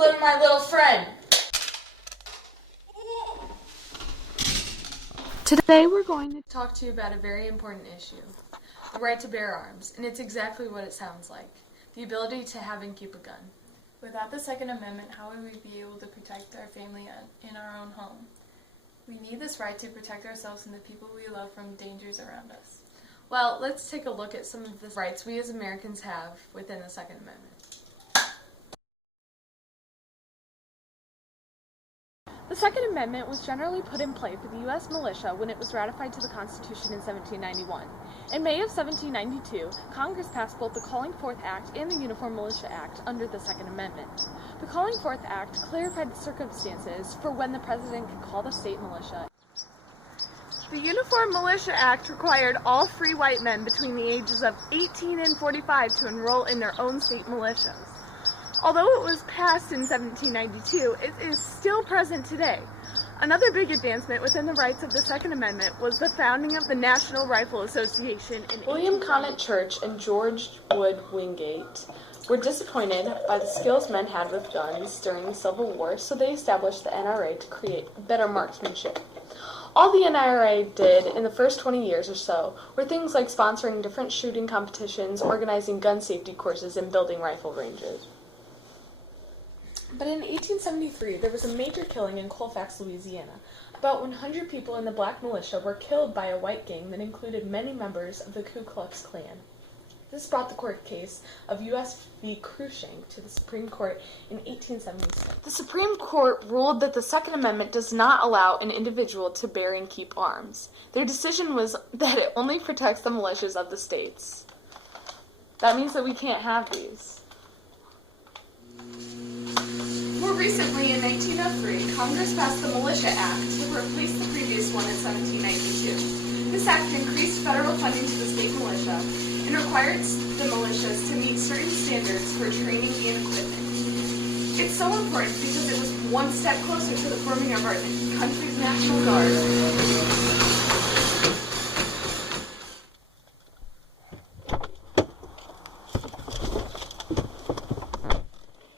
my little friend. Today we're going to talk to you about a very important issue, the right to bear arms, and it's exactly what it sounds like, the ability to have and keep a gun. Without the Second Amendment, how would we be able to protect our family in our own home? We need this right to protect ourselves and the people we love from dangers around us. Well, let's take a look at some of the rights we as Americans have within the Second Amendment. The Second Amendment was generally put in play for the U.S. militia when it was ratified to the Constitution in 1791. In May of 1792, Congress passed both the Calling Forth Act and the Uniform Militia Act under the Second Amendment. The Calling Forth Act clarified the circumstances for when the President could call the state militia. The Uniform Militia Act required all free white men between the ages of 18 and 45 to enroll in their own state militias. Although it was passed in 1792, it is still present today. Another big advancement within the rights of the Second Amendment was the founding of the National Rifle Association in William Conant Church and George Wood Wingate were disappointed by the skills men had with guns during the Civil War, so they established the NRA to create better marksmanship. All the NRA did in the first 20 years or so were things like sponsoring different shooting competitions, organizing gun safety courses, and building rifle ranges. But in 1873, there was a major killing in Colfax, Louisiana. About 100 people in the black militia were killed by a white gang that included many members of the Ku Klux Klan. This brought the court case of U.S. v. Cruikshank to the Supreme Court in 1876. The Supreme Court ruled that the Second Amendment does not allow an individual to bear and keep arms. Their decision was that it only protects the militias of the states. That means that we can't have these. More recently, in 1903, Congress passed the Militia Act to replace the previous one in 1792. This act increased federal funding to the state militia and required the militias to meet certain standards for training and equipment. It's so important because it was one step closer to the forming of our country's National Guard.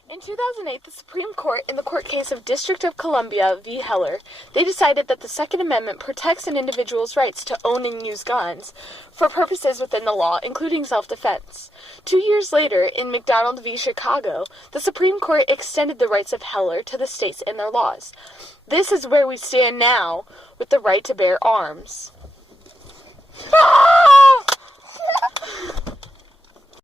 In 2008, the Supreme Court, in the court case of District of Columbia v. Heller, they decided that the Second Amendment protects an individual's rights to own and use guns for purposes within the law, including self-defense. 2 years later, in McDonald v. Chicago, the Supreme Court extended the rights of Heller to the states and their laws. This is where we stand now with the right to bear arms. Ah!